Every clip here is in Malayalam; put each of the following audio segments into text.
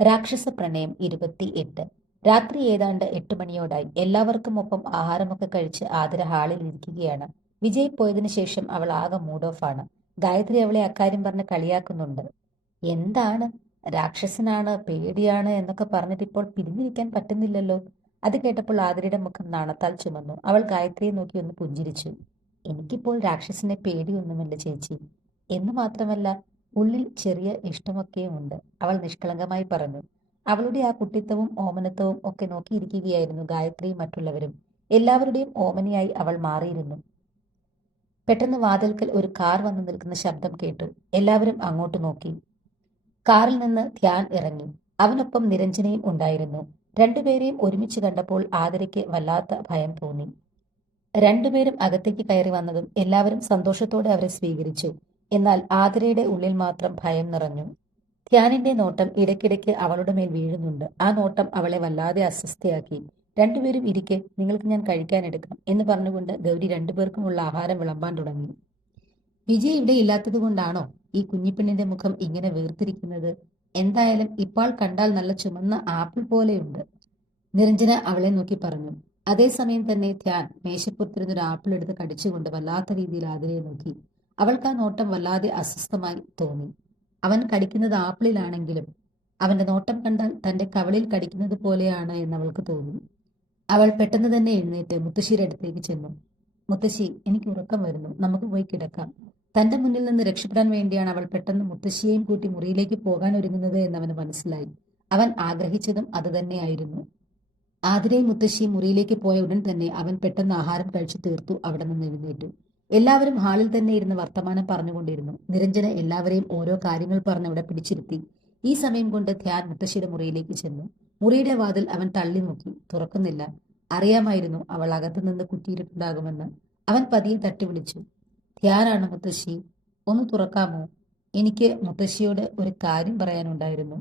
രാക്ഷസ പ്രണയം ഇരുപത്തി എട്ട് രാത്രി ഏതാണ്ട് എട്ട് മണിയോടായി എല്ലാവർക്കും ഒപ്പം ആഹാരമൊക്കെ കഴിച്ച് ആതിര ഹാളിൽ ഇരിക്കുകയാണ്. വിജയ് പോയതിനു ശേഷം അവൾ ആകെ മൂഡ് ഓഫ് ആണ്. ഗായത്രി അവളെ അക്കാര്യം പറഞ്ഞ് കളിയാക്കുന്നുണ്ട്. എന്താണ്? രാക്ഷസനാണ് പേടിയാണ് എന്നൊക്കെ പറഞ്ഞിട്ട് ഇപ്പോൾ പിരിഞ്ഞിരിക്കാൻ പറ്റുന്നില്ലല്ലോ? അത് കേട്ടപ്പോൾ ആതിരയുടെ മുഖം നാണത്താൽ ചുമന്നു. അവൾ ഗായത്രിയെ നോക്കി ഒന്ന് പുഞ്ചിരിച്ചു. എനിക്കിപ്പോൾ രാക്ഷസനെ പേടിയൊന്നുമില്ല ചേച്ചി. എന്ന് മാത്രമല്ല ഉള്ളിൽ ചെറിയ ഇഷ്ടമൊക്കെയുമുണ്ട്. അവൾ നിഷ്കളങ്കമായി പറഞ്ഞു അവളുടെ ആ കുട്ടിത്തവും ഓമനത്വവും ഒക്കെ നോക്കിയിരിക്കുകയായിരുന്നു ഗായത്രിയും മറ്റുള്ളവരും. എല്ലാവരുടെയും ഓമനയായി അവൾ മാറിയിരുന്നു. പെട്ടെന്ന് വാതിൽക്കൽ ഒരു കാർ വന്നു നിൽക്കുന്ന ശബ്ദം കേട്ടു. എല്ലാവരും അങ്ങോട്ട് നോക്കി. കാറിൽ നിന്ന് ധ്യാൻ ഇറങ്ങി. അവനൊപ്പം നിരഞ്ജനയും ഉണ്ടായിരുന്നു. രണ്ടുപേരെയും ഒരുമിച്ച് കണ്ടപ്പോൾ ആദരയ്ക്ക് വല്ലാത്ത ഭയം തോന്നി. രണ്ടുപേരും അകത്തേക്ക് കയറി വന്നതും എല്ലാവരും സന്തോഷത്തോടെ അവരെ സ്വീകരിച്ചു. എന്നാൽ ആതിരയുടെ ഉള്ളിൽ മാത്രം ഭയം നിറഞ്ഞു. ധ്യാനിന്റെ നോട്ടം ഇടയ്ക്കിടയ്ക്ക് അവളുടെ മേൽ വീഴുന്നുണ്ട്. ആ നോട്ടം അവളെ വല്ലാതെ അസ്വസ്ഥയാക്കി. രണ്ടുപേരും ഇരിക്കെ നിങ്ങൾക്ക് ഞാൻ കഴിക്കാൻ എടുക്കാം എന്ന് പറഞ്ഞുകൊണ്ട് ഗൗരി രണ്ടുപേർക്കുമുള്ള ആഹാരം വിളമ്പാൻ തുടങ്ങി. വിജയ് ഇവിടെ ഇല്ലാത്തത് കൊണ്ടാണോ ഈ കുഞ്ഞിപ്പെണ്ണിന്റെ മുഖം ഇങ്ങനെ വീർത്തിരിക്കുന്നത് എന്തായാലും ഇപ്പോൾ കണ്ടാൽ നല്ല ചുമന്ന ആപ്പിൾ പോലെയുണ്ട്. നിരഞ്ജന അവളെ നോക്കി പറഞ്ഞു. അതേസമയം തന്നെ ധ്യാൻ മേശപ്പുറത്തിരുന്നൊരു ആപ്പിൾ എടുത്ത് കടിച്ചുകൊണ്ട് വല്ലാത്ത രീതിയിൽ ആതിരയെ നോക്കി. അവൾക്ക് ആ നോട്ടം വല്ലാതെ അസ്വസ്ഥമായി തോന്നി. അവൻ കടിക്കുന്നത് ആപ്പിളിലാണെങ്കിലും അവന്റെ നോട്ടം കണ്ടാൽ തന്റെ കവളിൽ കടിക്കുന്നത് പോലെയാണ് എന്ന് അവൾക്ക് തോന്നി. അവൾ പെട്ടെന്ന് തന്നെ എഴുന്നേറ്റ് മുത്തശ്ശിയുടെ അടുത്തേക്ക് ചെന്നു. മുത്തശ്ശി എനിക്ക് ഉറക്കം വരുന്നു. നമുക്ക് പോയി കിടക്കാം. തന്റെ മുന്നിൽ നിന്ന് രക്ഷപ്പെടാൻ വേണ്ടിയാണ് അവൾ പെട്ടെന്ന് മുത്തശ്ശിയെയും കൂട്ടി മുറിയിലേക്ക് പോകാൻ ഒരുങ്ങുന്നത് എന്ന് അവന് മനസ്സിലായി. അവൻ ആഗ്രഹിച്ചതും അതുതന്നെയായിരുന്നു ആതിരയും മുത്തശ്ശിയും മുറിയിലേക്ക് പോയ ഉടൻ തന്നെ അവൻ പെട്ടെന്ന് ആഹാരം കഴിച്ചു തീർത്തു അവിടെ നിന്ന് എഴുന്നേറ്റു. എല്ലാവരും ഹാളിൽ തന്നെ ഇരുന്ന് വർത്തമാനം പറഞ്ഞുകൊണ്ടിരുന്നു. നിരഞ്ജന എല്ലാവരെയും ഓരോ കാര്യങ്ങൾ പറഞ്ഞ് അവിടെ പിടിച്ചിരുത്തി. ഈ സമയം കൊണ്ട് ധ്യാൻ മുത്തശ്ശിയുടെ മുറിയിലേക്ക് ചെന്നു. മുറിയുടെ വാതിൽ അവൻ തള്ളി നോക്കി. തുറക്കുന്നില്ല. അറിയാമായിരുന്നു അവൾ അകത്തു നിന്ന് കുറ്റിയിട്ടുണ്ടാകുമെന്ന് അവൻ പതിയെ തട്ടി വിളിച്ചു. ധ്യാനാണ് മുത്തശ്ശി. ഒന്ന് തുറക്കാമോ? എനിക്ക് മുത്തശ്ശിയോട് ഒരു കാര്യം പറയാനുണ്ടായിരുന്നു.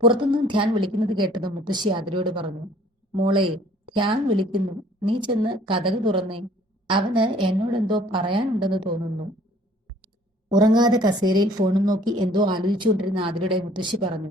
പുറത്തുനിന്ന് ധ്യാൻ വിളിക്കുന്നത് കേട്ടത് മുത്തശ്ശി ആതിരയോട് പറഞ്ഞു. മോളെ ധ്യാൻ വിളിക്കുന്നു. നീ ചെന്ന് കഥക് തുറന്നേ. അവന് എന്നോട് എന്തോ പറയാനുണ്ടെന്ന് തോന്നുന്നു. ഉറങ്ങാതെ കസേരയിൽ ഫോണും നോക്കി എന്തോ ആലോചിച്ചുകൊണ്ടിരുന്ന ആതിരയുടെ മുത്തശ്ശി പറഞ്ഞു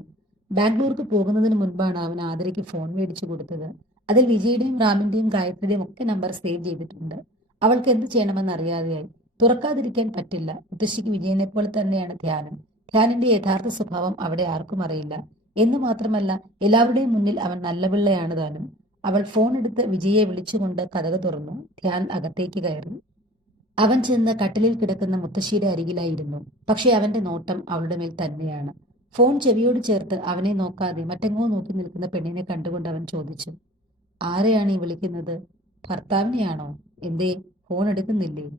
ബാംഗ്ലൂർക്ക് പോകുന്നതിന് മുൻപാണ് അവൻ ആതിരയ്ക്ക് ഫോൺ മേടിച്ചു കൊടുത്തത്. അതിൽ വിജയുടെയും റാമിന്റെയും ഗായത്രിയുടെയും ഒക്കെ നമ്പർ സേവ് ചെയ്തിട്ടുണ്ട്. അവൾക്ക് എന്ത് ചെയ്യണമെന്ന് അറിയാതെയായി. തുറക്കാതിരിക്കാൻ പറ്റില്ല. മുത്തശ്ശിക്ക് വിജയനെ പോലെ തന്നെയാണ് ധ്യാനം. ധ്യാനിന്റെ യഥാർത്ഥ സ്വഭാവം അവിടെ ആർക്കും അറിയില്ല. എന്ന് മാത്രമല്ല എല്ലാവരുടെയും മുന്നിൽ അവൻ നല്ല പിള്ളയാണ് താനും. അവൾ ഫോൺ എടുത്ത് വിജയെ വിളിച്ചുകൊണ്ട് കഥക തുറന്നു. ധ്യാൻ അകത്തേക്ക് കയറി. അവൻ ചെന്ന് കട്ടിലിൽ കിടക്കുന്ന മുത്തശ്ശിയുടെ അരികിലായിരുന്നു. പക്ഷേ അവന്റെ നോട്ടം അവളുടെ മേൽ തന്നെയാണ്. ഫോൺ ചെവിയോട് ചേർത്ത് അവനെ നോക്കാതെ മറ്റെങ്ങോ നോക്കി നിൽക്കുന്ന പെണ്ണിനെ കണ്ടുകൊണ്ട് അവൻ ചോദിച്ചു ആരെയാണ് ഈ വിളിക്കുന്നത്? ഭർത്താവിനെയാണോ? എന്തേ ഫോൺ എടുക്കുന്നില്ലേ?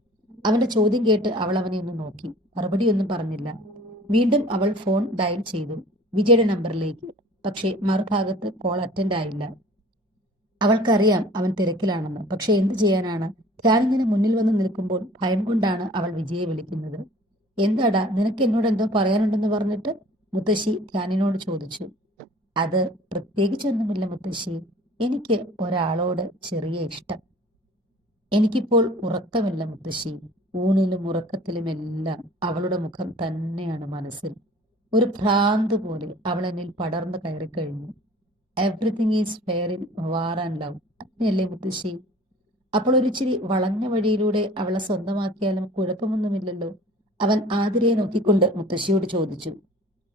അവന്റെ ചോദ്യം കേട്ട് അവൾ അവനെ ഒന്ന് നോക്കി. മറുപടിയൊന്നും പറഞ്ഞില്ല. വീണ്ടും അവൾ ഫോൺ ഡയൽ ചെയ്തു. വിജയുടെ നമ്പറിലേക്ക് പക്ഷേ മറുഭാഗത്ത് കോൾ അറ്റൻഡ് ആയില്ല. അവൾക്കറിയാം അവൻ തിരക്കിലാണെന്ന്. പക്ഷെ എന്തു ചെയ്യാനാണ്? ധ്യാനിങ്ങനെ മുന്നിൽ വന്ന് നിൽക്കുമ്പോൾ ഭയം കൊണ്ടാണ് അവൾ വിജയെ വിളിക്കുന്നത്. എന്താടാ നിനക്ക് എന്നോട് എന്തോ പറയാനുണ്ടെന്ന് പറഞ്ഞിട്ട്? മുത്തശ്ശി ധ്യാനിനോട് ചോദിച്ചു. അത് പ്രത്യേകിച്ചൊന്നുമില്ല മുത്തശ്ശി. എനിക്ക് ഒരാളോട് ചെറിയ ഇഷ്ടം. എനിക്കിപ്പോൾ ഉറക്കമില്ല മുത്തശ്ശി. ഊണിലും ഉറക്കത്തിലും എല്ലാം അവളുടെ മുഖം തന്നെയാണ് മനസ്സിൽ. ഒരു ഭ്രാന്ത് പോലെ അവൾ എന്നിൽ പടർന്നു കയറിക്കഴിഞ്ഞു. Everything is fair in war and love അങ്ങനെയല്ലേ മുത്തശ്ശി? അപ്പോൾ ഒരു ഇച്ചിരി വളഞ്ഞ വഴിയിലൂടെ അവളെ സ്വന്തമാക്കിയാലും കുഴപ്പമൊന്നുമില്ലല്ലോ. അവൻ ആതിരയെ നോക്കിക്കൊണ്ട് മുത്തശ്ശിയോട് ചോദിച്ചു.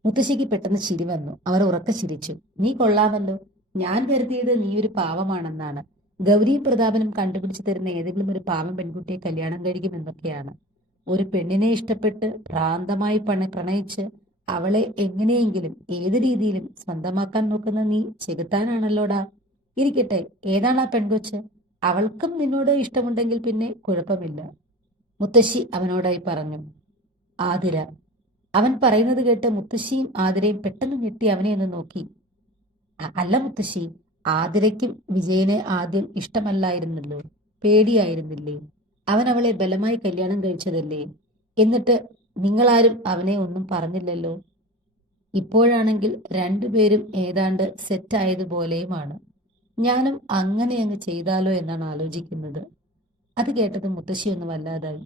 മുത്തശ്ശിക്ക് പെട്ടെന്ന് ചിരി വന്നു. അവർ ഉറക്ക ചിരിച്ചു. നീ കൊള്ളാമല്ലോ. ഞാൻ കരുതിയത് നീ ഒരു പാവമാണെന്നാണ്. ഗൗരി പ്രതാപനും കണ്ടുപിടിച്ചു തരുന്ന ഏതെങ്കിലും ഒരു പാവം പെൺകുട്ടിയെ കല്യാണം കഴിക്കുമെന്നൊക്കെയാണ് ഒരു പെണ്ണിനെ ഇഷ്ടപ്പെട്ട് ഭ്രാന്തമായി പണി പ്രണയിച്ച് അവളെ എങ്ങനെയെങ്കിലും ഏത് രീതിയിലും സ്വന്തമാക്കാൻ നോക്കുന്ന നീ ചെകുത്താനാണല്ലോടാ. ഇരിക്കട്ടെ ഏതാണ് ആ പെൺകൊച്ച്? അവൾക്കും നിന്നോട് ഇഷ്ടമുണ്ടെങ്കിൽ പിന്നെ കുഴപ്പമില്ല. മുത്തശ്ശി അവനോടായി പറഞ്ഞു ആതിര. അവൻ പറയുന്നത് കേട്ട് മുത്തശ്ശിയും ആതിരയും പെട്ടെന്ന് ഞെട്ടി അവനെ ഒന്ന് നോക്കി. അല്ല മുത്തശ്ശി ആതിരയ്ക്കും വിജയനെ ആദ്യം ഇഷ്ടമല്ലായിരുന്നല്ലോ പേടിയായിരുന്നില്ലേ? അവൻ അവളെ ബലമായി കല്യാണം കഴിച്ചതല്ലേ? എന്നിട്ട് നിങ്ങളാരും അവനെ ഒന്നും പറഞ്ഞില്ലല്ലോ. ഇപ്പോഴാണെങ്കിൽ രണ്ടുപേരും ഏതാണ്ട് സെറ്റായതുപോലെയുമാണ് ഞാനും അങ്ങനെ അങ്ങ് ചെയ്താലോ എന്നാണ് ആലോചിക്കുന്നത്. അത് കേട്ടത് മുത്തശ്ശി ഒന്ന് വല്ലാതായി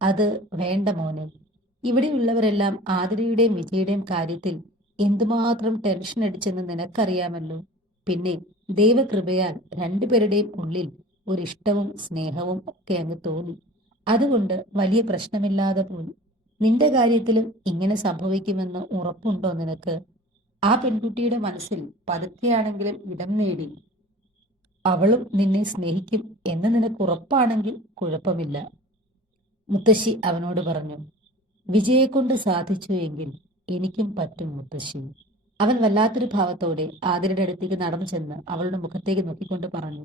അത് വേണ്ട മോനെ. ഇവിടെയുള്ളവരെല്ലാം ആതിരയുടെയും വിജയുടെയും കാര്യത്തിൽ എന്തുമാത്രം ടെൻഷൻ അടിച്ചെന്ന് നിനക്കറിയാമല്ലോ. പിന്നെ ദൈവകൃപയാൽ രണ്ടുപേരുടെയും ഉള്ളിൽ ഒരിഷ്ടവും സ്നേഹവും ഒക്കെ അങ്ങ് തോന്നി. അതുകൊണ്ട് വലിയ പ്രശ്നമില്ലാതെ പോയി. നിന്റെ കാര്യത്തിലും ഇങ്ങനെ സംഭവിക്കുമെന്ന് ഉറപ്പുണ്ടോ നിനക്ക്? ആ പെൺകുട്ടിയുടെ മനസ്സിൽ പതുക്കെയാണെങ്കിലും ഇടം നേടി. അവളും നിന്നെ സ്നേഹിക്കും എന്ന് നിനക്ക് ഉറപ്പാണെങ്കിൽ കുഴപ്പമില്ല. മുത്തശ്ശി അവനോട് പറഞ്ഞു വിജയെ കൊണ്ട് സാധിച്ചു എങ്കിൽ എനിക്കും പറ്റും മുത്തശ്ശി. അവൻ വല്ലാത്തൊരു ഭാവത്തോടെ ആതിരയുടെ അടുത്തേക്ക് നടന്നു ചെന്ന് അവളുടെ മുഖത്തേക്ക് നോക്കിക്കൊണ്ട് പറഞ്ഞു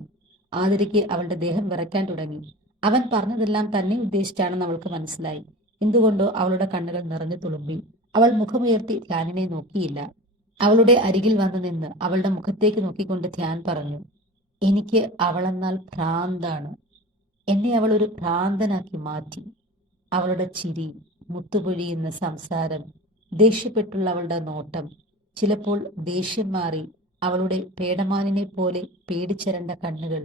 ആതിരയ്ക്ക് അവളുടെ ദേഹം വിറയ്ക്കാൻ തുടങ്ങി. അവൻ പറഞ്ഞതെല്ലാം തന്നെ ഉദ്ദേശിച്ചാണെന്ന് അവൾക്ക് മനസ്സിലായി. എന്തുകൊണ്ടോ അവളുടെ കണ്ണുകൾ നിറഞ്ഞു തുളുമ്പി. അവൾ മുഖമുയർത്തി ധ്യാനിനെ നോക്കിയില്ല. അവളുടെ അരികിൽ വന്നു നിന്ന് അവളുടെ മുഖത്തേക്ക് നോക്കിക്കൊണ്ട് ധ്യാൻ പറഞ്ഞു എനിക്ക് അവളെന്നാൽ ഭ്രാന്താണ്. എന്നെ അവൾ ഒരു ഭ്രാന്തനാക്കി മാറ്റി. അവളുടെ ചിരി മുത്തുപൊഴിയുന്ന സംസാരം ദേഷ്യപ്പെട്ടുള്ള അവളുടെ നോട്ടം ചിലപ്പോൾ ദേഷ്യം മാറി അവളുടെ പേടമാനിനെ പോലെ പേടിച്ചരണ്ട കണ്ണുകൾ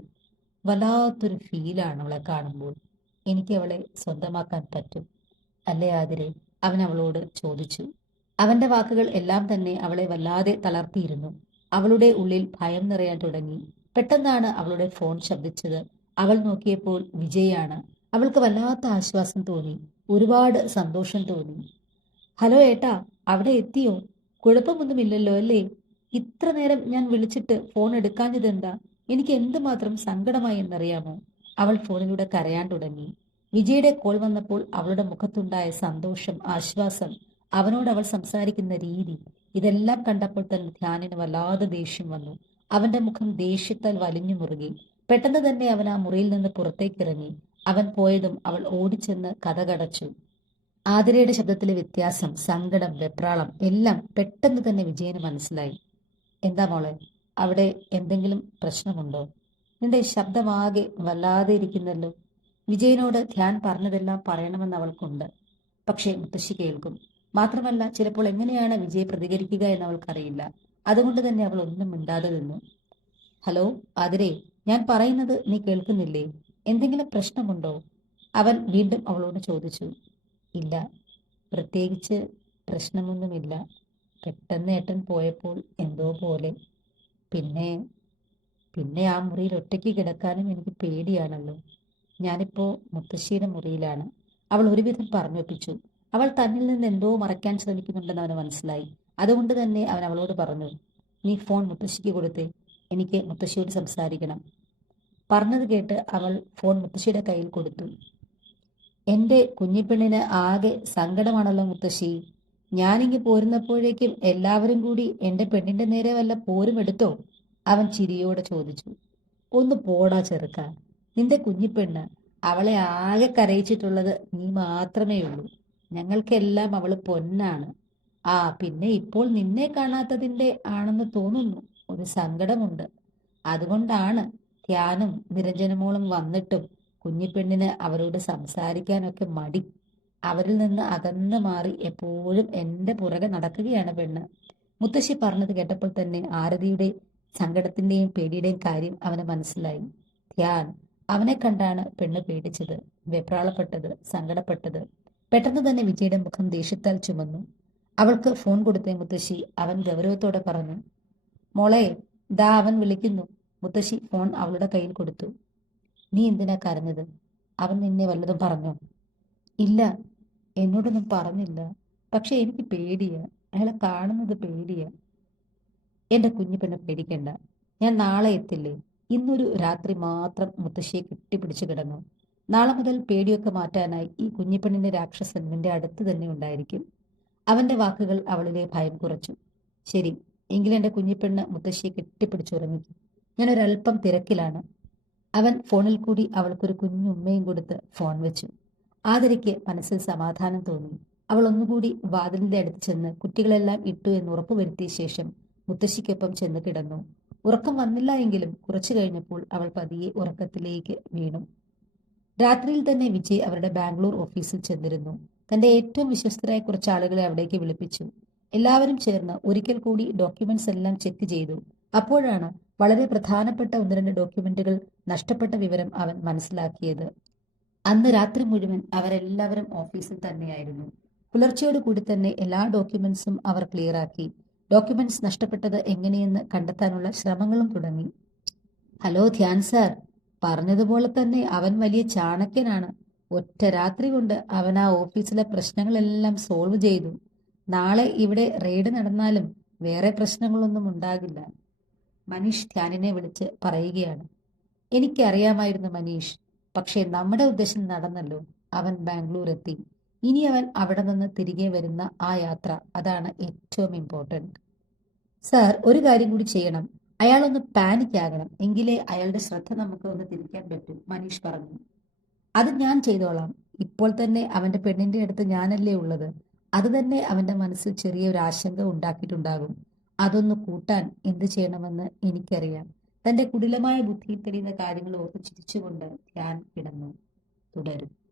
വല്ലാത്തൊരു ഫീലാണ് അവളെ കാണുമ്പോൾ. എനിക്ക് അവളെ സ്വന്തമാക്കാൻ പറ്റും. അല്ലേ ആതിരെ അവൻ അവളോട് ചോദിച്ചു. അവന്റെ വാക്കുകൾ എല്ലാം തന്നെ അവളെ വല്ലാതെ തളർത്തിയിരുന്നു. അവളുടെ ഉള്ളിൽ ഭയം നിറയാൻ തുടങ്ങി. പെട്ടെന്നാണ് അവളുടെ ഫോൺ ശബ്ദിച്ചത്. അവൾ നോക്കിയപ്പോൾ വിജയാണ്. അവൾക്ക് വല്ലാത്ത ആശ്വാസം തോന്നി. ഒരുപാട് സന്തോഷം തോന്നി. ഹലോ ഏട്ടാ അവിടെ എത്തിയോ? കുഴപ്പമൊന്നുമില്ലല്ലോ അല്ലേ? ഇത്ര നേരം ഞാൻ വിളിച്ചിട്ട് ഫോൺ എടുക്കാഞ്ഞതെന്താ? എനിക്ക് എന്തുമാത്രം സങ്കടമായി എന്നറിയാമോ? അവൾ ഫോണിലൂടെ കരയാൻ തുടങ്ങി. വിജയുടെ കോൾ വന്നപ്പോൾ അവളുടെ മുഖത്തുണ്ടായ സന്തോഷം ആശ്വാസം അവനോട് അവൾ സംസാരിക്കുന്ന രീതി ഇതെല്ലാം കണ്ടപ്പോൾ തന്നെ ധ്യാനിന് വല്ലാതെ ദേഷ്യം വന്നു. അവന്റെ മുഖം ദേഷ്യത്താൽ വലിഞ്ഞു മുറുകി. പെട്ടെന്ന് തന്നെ അവൻ ആ മുറിയിൽ നിന്ന് പുറത്തേക്കിറങ്ങി. അവൻ പോയതും അവൾ ഓടിച്ചെന്ന് കഥകടച്ചു ആതിരയുടെ ശബ്ദത്തിലെ വ്യത്യാസം സങ്കടം വെപ്രാളം എല്ലാം പെട്ടെന്ന് തന്നെ വിജയന് മനസ്സിലായി. എന്താ മോളെ അവിടെ എന്തെങ്കിലും പ്രശ്നമുണ്ടോ? നിന്റെ ശബ്ദമാകെ വല്ലാതെ ഇരിക്കുന്നല്ലോ. വിജയനോട് ധ്യാൻ പറഞ്ഞതെല്ലാം പറയണമെന്ന് അവൾക്കുണ്ട്. പക്ഷേ മുത്തശ്ശി കേൾക്കും. മാത്രമല്ല ചിലപ്പോൾ എങ്ങനെയാണ് വിജയ് പ്രതികരിക്കുക എന്ന് അവൾക്കറിയില്ല. അതുകൊണ്ട് തന്നെ അവൾ ഒന്നും മിണ്ടാതെ നിന്നു. ഹലോ ആതിരേ ഞാൻ പറയുന്നത് നീ കേൾക്കുന്നില്ലേ? എന്തെങ്കിലും പ്രശ്നമുണ്ടോ? അവൻ വീണ്ടും അവളോട് ചോദിച്ചു. ഇല്ല. പ്രത്യേകിച്ച് പ്രശ്നമൊന്നുമില്ല. പെട്ടെന്ന് ഏട്ടൻ പോയപ്പോൾ എന്തോ പോലെ. പിന്നെ പിന്നെ ആ മുറിയിൽ ഒറ്റയ്ക്ക് കിടക്കാനും എനിക്ക് പേടിയാണല്ലോ. ഞാനിപ്പോ മുത്തശ്ശിയുടെ മുറിയിലാണ്. അവൾ ഒരുവിധം പറഞ്ഞൊപ്പിച്ചു. അവൾ തന്നിൽ നിന്ന് എന്തോ മറയ്ക്കാൻ ശ്രമിക്കുന്നുണ്ടെന്ന് അവന് മനസ്സിലായി. അതുകൊണ്ട് തന്നെ അവൻ അവളോട് പറഞ്ഞു നീ ഫോൺ മുത്തശ്ശിക്ക് കൊടുത്തേ. എനിക്ക് മുത്തശ്ശിയോട് സംസാരിക്കണം. പറഞ്ഞത് കേട്ട് അവൾ ഫോൺ മുത്തശ്ശിയുടെ കയ്യിൽ കൊടുത്തു. എന്റെ കുഞ്ഞിപ്പെണ്ണിന് ആകെ സങ്കടമാണല്ലോ മുത്തശ്ശി. ഞാനിങ്ങ് പോരുന്നപ്പോഴേക്കും എല്ലാവരും കൂടി എന്റെ പെണ്ണിന്റെ നേരെ വല്ല പോരും എടുത്തോ? അവൻ ചിരിയോടെ ചോദിച്ചു. ഒന്ന് പോടാ ചെറുക്ക. നിന്റെ കുഞ്ഞിപ്പെണ്ണ് അവളെ ആകെ കരയിച്ചിട്ടുള്ളത് നീ മാത്രമേ ഉള്ളൂ. ഞങ്ങൾക്കെല്ലാം അവൾ പൊന്നാണ്. ആ പിന്നെ ഇപ്പോൾ നിന്നെ കാണാത്തതിന്റെ ആണെന്ന് തോന്നുന്നു. ഒരു സങ്കടമുണ്ട്. അതുകൊണ്ടാണ് ധ്യാനും നിരഞ്ജനമോളും വന്നിട്ടും കുഞ്ഞിപ്പെണ്ണിന് അവരോട് സംസാരിക്കാനൊക്കെ മടി. അവരിൽ നിന്ന് അകന്നു മാറി എപ്പോഴും എന്റെ പുറകെ നടക്കുകയാണ് പെണ്ണ്. മുത്തശ്ശി പറഞ്ഞത് കേട്ടപ്പോൾ തന്നെ ആരതിയുടെ സങ്കടത്തിന്റെയും പേടിയുടെയും കാര്യം അവന് മനസ്സിലായി. ധ്യാൻ അവനെ കണ്ടാണ് പെണ്ണ് പേടിച്ചത് വെപ്രാളപ്പെട്ടത് സങ്കടപ്പെട്ടത്. പെട്ടെന്ന് തന്നെ വിജയുടെ മുഖം ദേഷ്യത്താൽ ചുമന്നു. അവൾക്ക് ഫോൺ കൊടുത്തേ മുത്തശ്ശി അവൻ ഗൗരവത്തോടെ പറഞ്ഞു മോളെ ദാ അവൻ വിളിക്കുന്നു. മുത്തശ്ശി ഫോൺ അവളുടെ കയ്യിൽ കൊടുത്തു. നീ എന്തിനാ കരഞ്ഞത്? അവൻ നിന്നെ വല്ലതും പറഞ്ഞോ? ഇല്ല എന്നോടൊന്നും പറഞ്ഞില്ല. പക്ഷെ എനിക്ക് പേടിയാ. അയാളെ കാണുന്നത് പേടിയാ. എന്റെ കുഞ്ഞു പെണ്ണ് പേടിക്കണ്ട. ഞാൻ നാളെ എത്തില്ലേ? ഇന്നൊരു രാത്രി മാത്രം മുത്തശ്ശിയെ കെട്ടിപ്പിടിച്ചു കിടന്നു. നാളെ മുതൽ പേടിയൊക്കെ മാറ്റാനായി ഈ കുഞ്ഞിപ്പെണ്ണിന്റെ രാക്ഷസൻ നിന്റെ അടുത്ത് തന്നെ ഉണ്ടായിരിക്കും. അവന്റെ വാക്കുകൾ അവളിലെ ഭയം കുറച്ചു. ശരി എങ്കിലും എന്റെ കുഞ്ഞിപ്പെണ്ണ് മുത്തശ്ശിയെ കെട്ടിപ്പിടിച്ചുറങ്ങിക്കും ഞാൻ ഒരല്പം തിരക്കിലാണ്. അവൻ ഫോണിൽ കൂടി അവൾക്കൊരു കുഞ്ഞു ഉമ്മയും കൊടുത്ത് ഫോൺ വെച്ചു. ആദരയ്ക്ക് മനസ്സിൽ സമാധാനം തോന്നി. അവൾ ഒന്നുകൂടി വാതിലിന്റെ അടുത്ത് ചെന്ന് കുട്ടികളെല്ലാം ഇട്ടു എന്ന് ഉറപ്പുവരുത്തിയ ശേഷം മുത്തശ്ശിക്കൊപ്പം ചെന്ന് കിടന്നു. ഉറക്കം വന്നില്ല എങ്കിലും കുറച്ചു കഴിഞ്ഞപ്പോൾ അവൾ പതിയെ ഉറക്കത്തിലേക്ക് വീണു. രാത്രിയിൽ തന്നെ വിജയ് അവരുടെ ബാംഗ്ലൂർ ഓഫീസിൽ ചെന്നിരുന്നു. തന്റെ ഏറ്റവും വിശ്വസ്തരായ കുറച്ച് ആളുകളെ അവിടേക്ക് വിളിപ്പിച്ചു. എല്ലാവരും ചേർന്ന് ഒരിക്കൽ കൂടി ഡോക്യുമെന്റ്സ് എല്ലാം ചെക്ക് ചെയ്തു. അപ്പോഴാണ് വളരെ പ്രധാനപ്പെട്ട ഒന്ന് രണ്ട് ഡോക്യുമെന്റുകൾ നഷ്ടപ്പെട്ട വിവരം അവൻ മനസ്സിലാക്കിയത്. അന്ന് രാത്രി മുഴുവൻ അവരെല്ലാവരും ഓഫീസിൽ തന്നെയായിരുന്നു. പുലർച്ചയോടുകൂടി തന്നെ എല്ലാ ഡോക്യുമെന്റ്സും അവർ ക്ലിയറാക്കി ഡോക്യുമെന്റ്സ് നഷ്ടപ്പെട്ടത് എങ്ങനെയെന്ന് കണ്ടെത്താനുള്ള ശ്രമങ്ങളും തുടങ്ങി. Hello Dhyan sir. പറഞ്ഞതുപോലെ തന്നെ അവൻ വലിയ ചാണക്യനാണ്. ഒറ്റ രാത്രി കൊണ്ട് അവൻ ആ ഓഫീസിലെ പ്രശ്നങ്ങളെല്ലാം സോൾവ് ചെയ്തു. നാളെ ഇവിടെ റെയ്ഡ് നടന്നാലും വേറെ പ്രശ്നങ്ങളൊന്നും ഉണ്ടാകില്ല. മനീഷ് ധ്യാനിനെ വിളിച്ച് പറയുകയാണ്. എനിക്കറിയാമായിരുന്നു മനീഷ് പക്ഷേ നമ്മുടെ ഉദ്ദേശം നടന്നല്ലോ. അവൻ ബാംഗ്ലൂർ എത്തി ഇനി അവൻ അവിടെ നിന്ന് തിരികെ വരുന്ന ആ യാത്ര അതാണ് ഏറ്റവും ഇമ്പോർട്ടന്റ് സാർ ഒരു കാര്യം കൂടി ചെയ്യണം. അയാളൊന്ന് പാനിക് ആകണം. എങ്കിലേ അയാളുടെ ശ്രദ്ധ നമുക്ക് ഒന്ന് തിരിക്കാൻ പറ്റും മനീഷ് പറഞ്ഞു. അത് ഞാൻ ചെയ്തോളാം. ഇപ്പോൾ തന്നെ അവന്റെ പെണ്ണിന്റെ അടുത്ത് ഞാനല്ലേ ഉള്ളത്? അത് തന്നെ അവന്റെ മനസ്സിൽ ചെറിയൊരു ആശങ്ക ഉണ്ടാക്കിയിട്ടുണ്ടാകും. അതൊന്ന് കൂട്ടാൻ എന്ത് ചെയ്യണമെന്ന് എനിക്കറിയാം. തന്റെ കുടിലമായ ബുദ്ധിയിൽ തെളിയുന്ന കാര്യങ്ങൾ ഓർത്ത് ചിരിച്ചുകൊണ്ട് ഞാൻ കിടന്നു. തുടരും.